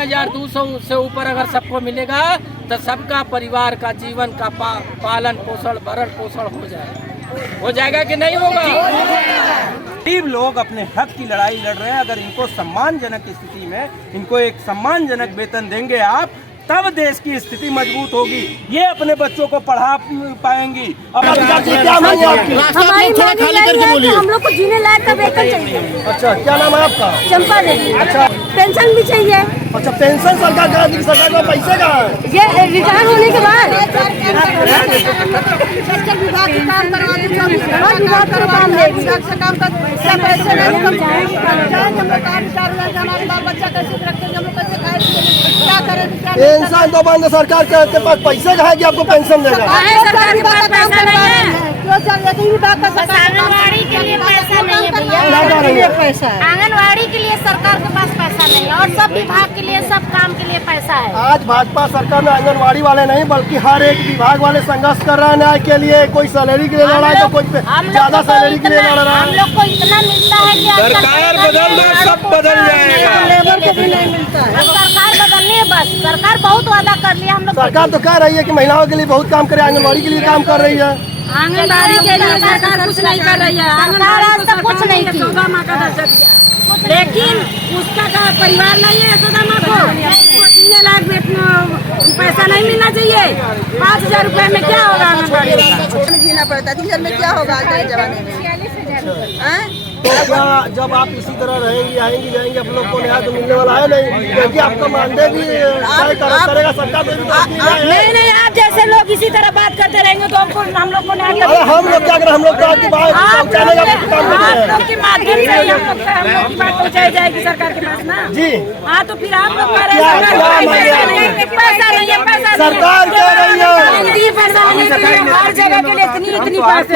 15,200 से ऊपर अगर सबको मिलेगा तो सबका परिवार का जीवन का पालन पोषण भरण पोषण हो जाएगा कि नहीं होगा? गरीब लोग अपने हक की लड़ाई लड़ रहे हैं। अगर इनको सम्मानजनक स्थिति में इनको एक सम्मानजनक वेतन देंगे आप, तब देश की स्थिति मजबूत होगी। ये अपने बच्चों को पढ़ा पाएंगी। अब क्या मांगे आपकी? हमारी मांग है कि हम लोग को जीने लायक का वेतन चाहिए। अच्छा, क्या नाम है आपका? चंपा देवी। अच्छा, पेंशन भी चाहिए। अच्छा, पेंशन सरकार का पैसे का है? ये रिटायर होने के बाद पेंशन तो बंद, सरकार के पास पैसे का है कि आपको पेंशन देगा? सरकार के पास पैसा नहीं है। आंगनबाड़ी के लिए पैसा नहीं है भैया, आंगनबाड़ी के लिए सरकार के पास पैसा नहीं है और सब विभाग के लिए सब काम के लिए पैसा है। आज भाजपा सरकार में आंगनबाड़ी वाले नहीं बल्कि हर एक विभाग वाले संघर्ष कर रहे हैं न्याय के लिए। कोई सैलरी के लिए लड़ रहा है तो कोई ज्यादा सैलरी के लिए लड़ रहा है। हम लोग को इतना मिलता है कि सरकार बदल दो, सब बदल जाएगा। लेबर के भी नहीं मिलता है। सरकार बदलनी है बस। सरकार बहुत वादा कर लिया हम लोग। सरकार तो कह रही है कि महिलाओं के लिए बहुत काम करे, आंगनबाड़ी के लिए काम कर रही है। आंगनबाड़ी के लिए सरकार कुछ नहीं कर रही है। सरकार आज तक कुछ नहीं की। लेकिन उसका परिवार नहीं है यशोदा माँ को, उसको जीने लायक पैसा नहीं मिलना चाहिए। 5,000 रुपए में क्या होगा? आंगनबाड़ी में जीना पड़ता है। 3,000 में क्या होगा आज के जमाने में? तो क्या जब आप इसी तरह रहेंगी, आएंगी जाएंगी, आप लोग को न्याय तो मिलने वाला है नहीं? क्योंकि आपका मानदेय भी करेगा सरकार। नहीं, आप जैसे लोग इसी तरह बात करते रहेंगे तो हमको हम लोग को न्याय अरे हम लोग क्या करें? हम लोग तो आपकी बात पहुँचाने का काम कर रहे हैं के माध्यम से हम लोग की बात पहुँचाई जाएगी सरकार के पास ना जी। हाँ, तो फिर आप लोग पैसा नहीं है, पैसा सरकार कह रही है हर जगह के लिए इतनी पैसे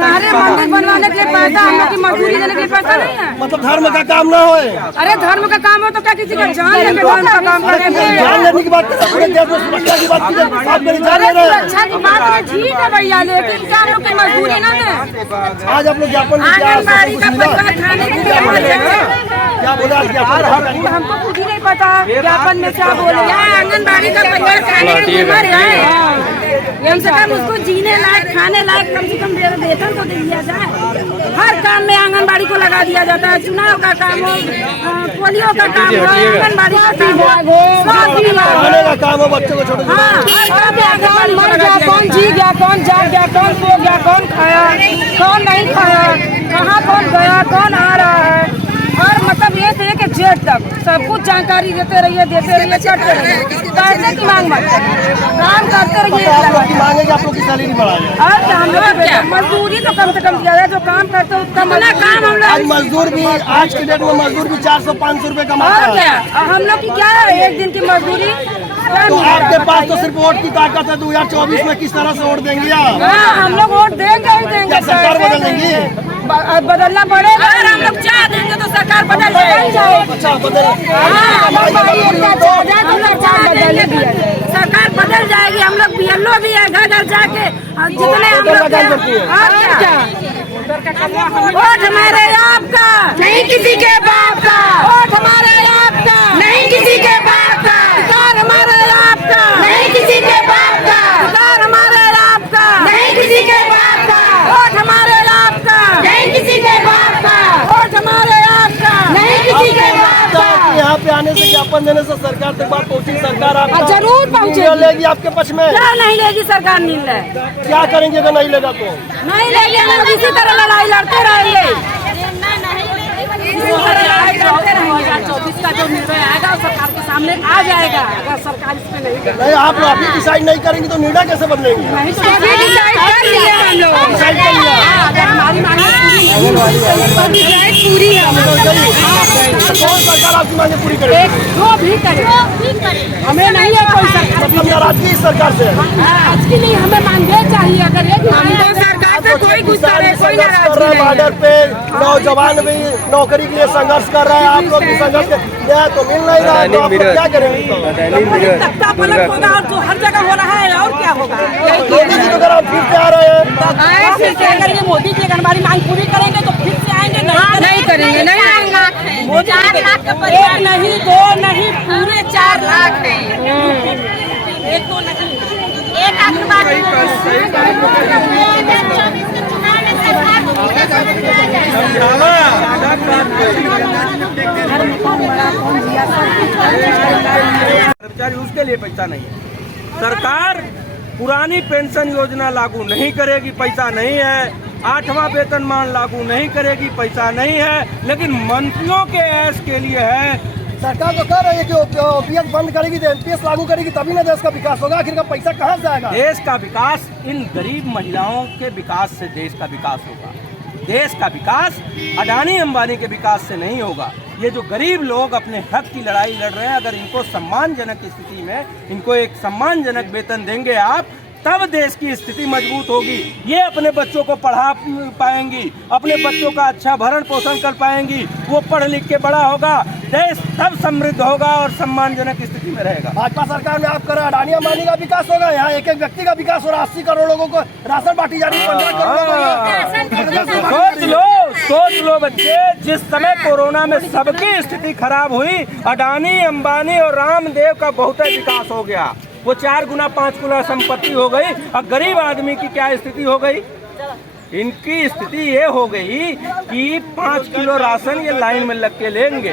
सारे मंदिर बनवाने के लिए पैसा, हम लोग की मजदूरी देने के लिए पैसा नहीं है। मतलब धर्म का काम ना होए? अरे धर्म का काम हो तो क्या किसी को जान लेके धर्म का काम करेंगे? जान लेने की बात कर रहे हैं, सुरक्षा की बात कीजिए, आप मेरी जान ले रहे हैं। सुरक्षा की बात है ठीक है भैया, लेकिन क्या हम लोग की मजदूरी ना दे। आज आप लोग ज्ञापन आंगनबाड़ी का पैसा खाने के लिए क्या बोला? हमको खुद ही नहीं पता ज्ञापन में क्या बोले। आंगनबाड़ी का परिवार खाने के लिए मर है, कम से कम उसको जीने लायक खाने लायक कम से कम वेतन तो दे दिया जाए। हर काम में आंगनबाड़ी को लगा दिया जाता है। चुनाव का काम हो, पोलियो का काम हो, आंगनबाड़ी का काम हो, खाने का काम हो, बच्चों को छोटे कौन मर गया, कौन जी गया, कौन जा गया, कौन सो गया, कौन खाया, कौन नहीं खाया, कहाँ कौन गया, कौन आ रहा है, और मतलब ये से कि जेठ तक सब कुछ जानकारी देते रहिए चढ़ते रहिए। पैसे की मांग मत काम करते रहिए। आप लोग की सैलरी बढ़ाए और क्या हम लोग क्या मजदूरी तो कम से कम किया जाए। जो काम करते हैं उसका ना काम हम आज लोग मजदूर भी आज के डेट में मजदूर भी 400-500 रुपए कमाता और है। क्या हम लोग की क्या है एक दिन की मजदूरी। तो आपके पास तो सिर्फ वोट की ताकत है। 2024 में किस तरह से वोट देंगे आप? हम लोग वोट देंगे ही देंगे। क्या सरकार बदल देंगी? बदलना पड़ेगा। अगर हम लोग चाह देंगे तो सरकार बदल जाएगी। अच्छा बदल सरकार बदल जाएगी। हम लोग बीएलओ भी है, घर घर जाके जितने हम लोग वोट हमारे आपका नहीं किसी के बाप का, वोट हमारे आपका नहीं किसी के बाप का, सरकार हमारे आपका नहीं किसी के बाप का, सरकार हमारे आपका नहीं किसी के बाप का, वोट हमारे आपका नहीं किसी के बाप का, वोट हमारे आपका नहीं किसी के बाप का। यहाँ पे आने से ज्ञापन देने से सरकार तक बात पहुँची? सरकार आपका जरूर पहुँचेगी। लेगी आपके पक्ष में? क्या नहीं लेगी सरकार? निर्णय क्या करेंगे अगर नहीं लेगा तो? नहीं लेगी, हम लोग इसी तरह लड़ाई लड़ते रहेंगे। इसी तरह लड़ाई लड़ते रहेंगे। 2024 का जो निर्णय आएगा सरकार के सामने आ जाएगा। अगर सरकार इसमें नहीं आप अभी डिसाइड नहीं करेंगे तो निर्णय कैसे बदलेंगे? नहीं तो अभी डिसाइड कर लिए हम लोग। डिसाइड कर लिया। अगर हमारी मांगे पूरी है कौन सरकार आपकी मांगे पूरी करेगी? जो भी करे हमें नहीं है कोई सरकार। मतलब नाराजगी इस सरकार से? आज की नहीं, हमें मांगे चाहिए। अगर एक सरकार से कोई गुस्सा नहीं, कोई नाराजगी नहीं। बॉर्डर पे नौजवान भी नौकरी के लिए संघर्ष कर रहे हैं। आप लोग भी संघर्ष तो मिल नहीं रहा है, तो आप लोग क्या करेंगे? तख्ता पलट होगा और तो हर जगह हो रहा है और क्या होगा। मोदी जी तो अगर आप फिर से आ रहे हैं, फिर से अगर ये मोदी जी अगर हमारी मांग पूरी करेंगे तो फिर से आएंगे। नहीं करेंगे, नहीं आएंगे। 4 लाख का परिवार नहीं, 2 नहीं, पूरे 4 लाख है। एक तो नहीं, एक आखिरी बात 2024 के चुनाव में सरकार को कर्मचारी उसके लिए पैसा नहीं है। सरकार पुरानी पेंशन योजना लागू नहीं करेगी, पैसा नहीं है। 8वां वेतनमान लागू नहीं करेगी, पैसा नहीं है। लेकिन मंत्रियों के ऐश के लिए है। सरकार तो कह रही है कि ओपीएस बंद करेगी तो एनपीएस लागू करेगी, तभी ना देश का विकास होगा। आखिर का पैसा कहाँ से आएगा? देश का विकास इन गरीब महिलाओं के विकास से देश का विकास होगा। देश का विकास अडानी अंबानी के विकास से नहीं होगा। ये जो गरीब लोग अपने हक की लड़ाई लड़ रहे हैं, अगर इनको सम्मानजनक स्थिति में इनको एक सम्मानजनक वेतन देंगे आप, तब देश की स्थिति मजबूत होगी। ये अपने बच्चों को पढ़ा पाएंगी, अपने बच्चों का अच्छा भरण पोषण कर पाएंगी, वो पढ़ लिख के बड़ा होगा, देश तब समृद्ध होगा और सम्मानजनक स्थिति में रहेगा। भाजपा सरकार में आप कर रहे अडानी अंबानी का विकास होगा, यहाँ एक एक व्यक्ति का विकास हो रहा। 80 करोड़ लोगों को राशन बांटी जा रही है, 15 करोड़ सोच लो बच्चे, जिस समय कोरोना में सबकी स्थिति खराब हुई, अडानी अंबानी और रामदेव का बहुत विकास हो गया। वो 4 गुना 5 गुना संपत्ति हो गई। और गरीब आदमी की क्या स्थिति हो गई? इनकी स्थिति ये हो गई कि 5 किलो राशन ये लाइन में लग के लेंगे।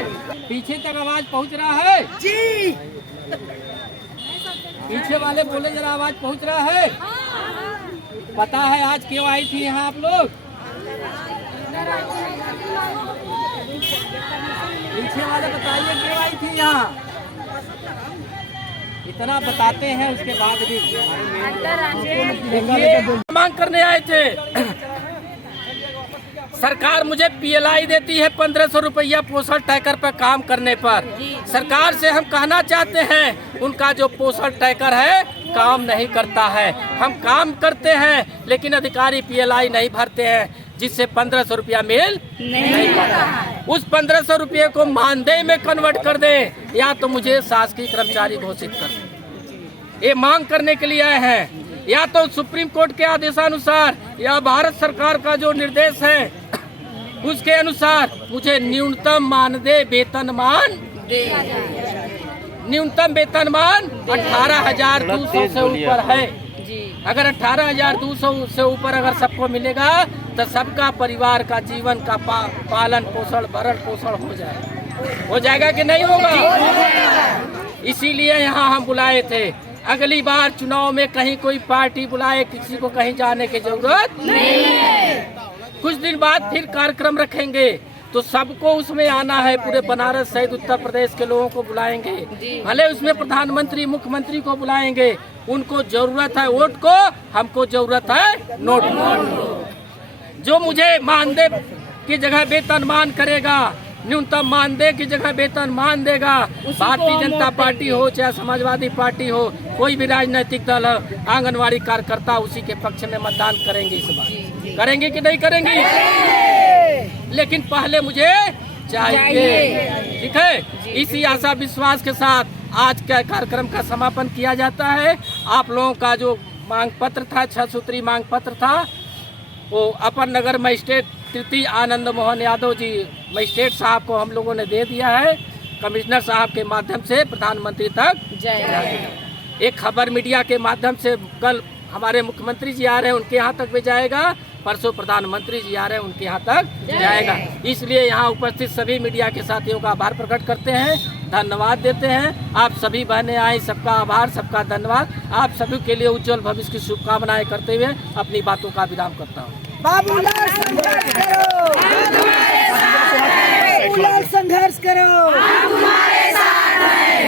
पीछे तक आवाज पहुंच रहा है जी? पीछे वाले बोले जरा, आवाज पहुंच रहा है? पता है आज क्यों आई थी यहाँ आप लोग? पीछे वाले बताइए क्यों आई थी यहाँ? इतना बताते हैं उसके बाद भी मांग करने आए थे। सरकार मुझे पीएलआई देती है 1500 रुपया पोषण टैकर पर काम करने पर। सरकार से हम कहना चाहते हैं, उनका जो पोषण टैकर है काम नहीं करता है। हम काम करते हैं लेकिन अधिकारी पीएलआई नहीं भरते हैं, जिससे 1500 रुपया मेल नहीं करता। उस 1500 रुपये को मानदेय में कन्वर्ट कर दे, या तो मुझे शासकीय कर्मचारी घोषित कर दे। ये मांग करने के लिए आए हैं। या तो सुप्रीम कोर्ट के आदेशानुसार या भारत सरकार का जो निर्देश है उसके अनुसार मुझे न्यूनतम मानदेय वेतनमान दे। न्यूनतम वेतनमान 18,200 से ऊपर है। अगर 18,200 से ऊपर अगर सबको मिलेगा तो सबका परिवार का जीवन का पालन पोषण भरण पोषण हो जाएगा कि नहीं होगा? इसीलिए यहाँ हम बुलाए थे। अगली बार चुनाव में कहीं कोई पार्टी बुलाए, किसी को कहीं जाने की जरूरत नहीं है। कुछ दिन बाद फिर कार्यक्रम रखेंगे तो सबको उसमें आना है। पूरे बनारस सहित उत्तर प्रदेश के लोगों को बुलाएंगे, भले उसमें प्रधानमंत्री मुख्यमंत्री को बुलाएंगे। उनको जरूरत है वोट को, हमको जरूरत है नोट को। जो मुझे मानदेय की जगह वेतनमान करेगा, न्यूनतम मानदेय की जगह वेतनमान देगा, भारतीय जनता पार्टी हो चाहे समाजवादी पार्टी हो, कोई भी राजनीतिक दल हो, आंगनवाड़ी कार्यकर्ता उसी के पक्ष में मतदान करेंगे। इस बार करेंगे कि नहीं करेंगे? लेकिन पहले मुझे चाहिए। ठीक है, इसी आशा विश्वास के साथ आज का कार्यक्रम का समापन किया जाता है। आप लोगों का जो मांग पत्र था, 6 सूत्री मांग पत्र था, वो अपर नगर मजिस्ट्रेट तृतीय आनंद मोहन यादव जी मजिस्ट्रेट साहब को हम लोगों ने दे दिया है। कमिश्नर साहब के माध्यम से प्रधानमंत्री तक जाएगा। एक खबर मीडिया के माध्यम से कल हमारे मुख्यमंत्री जी आ रहे हैं, उनके यहाँ तक भी जाएगा। परसों प्रधानमंत्री जी आ रहे हैं, उनके यहाँ तक जाएगा। इसलिए यहाँ उपस्थित सभी मीडिया के साथियों का आभार प्रकट करते हैं, धन्यवाद देते हैं। आप सभी बहनें आई, सबका आभार, सबका धन्यवाद। आप सभी के लिए उज्जवल भविष्य की शुभकामनाएं करते हुए अपनी बातों का विराम करता हूँ। बाबूलाल संघर्ष करो, बाबूलाल संघर्ष करो,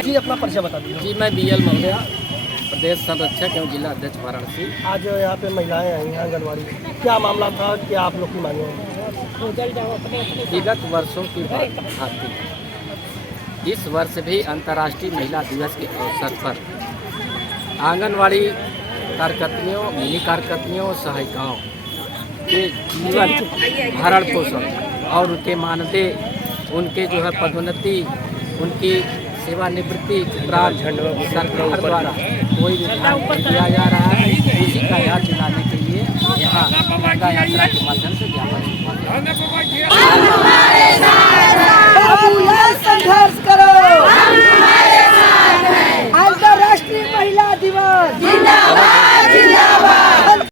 जी अपना परिचय बता दीजिए। जी मैं BL महोदया, प्रदेश संरक्षक एवं जिला अध्यक्ष वाराणसी। आज यहाँ पे महिलाएं आई हैं आंगनबाड़ी, क्या मामला था, क्या आप लोग की मांगे हैं? विगत वर्षों की बात आती, इस वर्ष भी अंतर्राष्ट्रीय महिला दिवस के अवसर पर आंगनवाड़ी कार्यकर्तियों, मिनी कार्यकर्तियों, सहायिकाओं के जीवन भरण पोषण और उनके मानदेय, उनके जो है पदोन्नति, उनकी सेवानिवृत्ति उपरांत सरकार द्वारा कोई भी ध्यान नहीं दिया जा रहा है। उसी का याद दिलाने के लिए यहाँ यात्रा के माध्यम से ज्ञापन